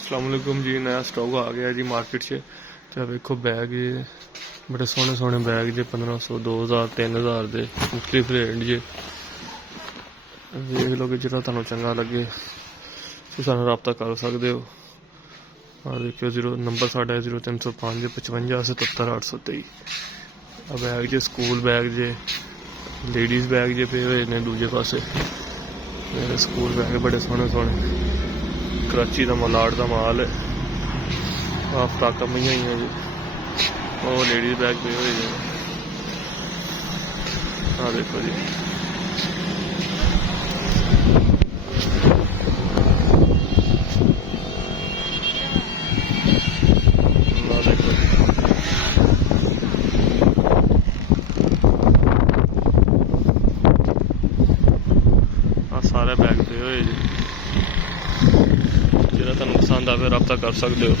अस्सलाम वालेकुम जी। नया स्टॉक आ गया जी मार्केट च। तो वेखो बैग जे बड़े सोहने सोहने बैग जे 1500 2000 3000 के मुख्तलिफ रेट जे देख लो कि जो तुहानू चंगा लगे तुसीं सानू रब्ता कर सकते हो। और देखियो 0 नंबर साडा 0305 55 77 823। बैग जे स्कूल बैग जे लेडीज़ बैग जे पे हुए ने दूजे पासे स्कूल बैग बड़े सोहने सोहने कराची का मलाड का माल है। हाफ फ्राकां पईयां होईयां जी और लेडीज़ बैग पे हुए जी। हाँ देखो जी देखो जी सारे बैग पे हुए जी। जो तुहानू पसंद आवे रब्ता कर सकते हो।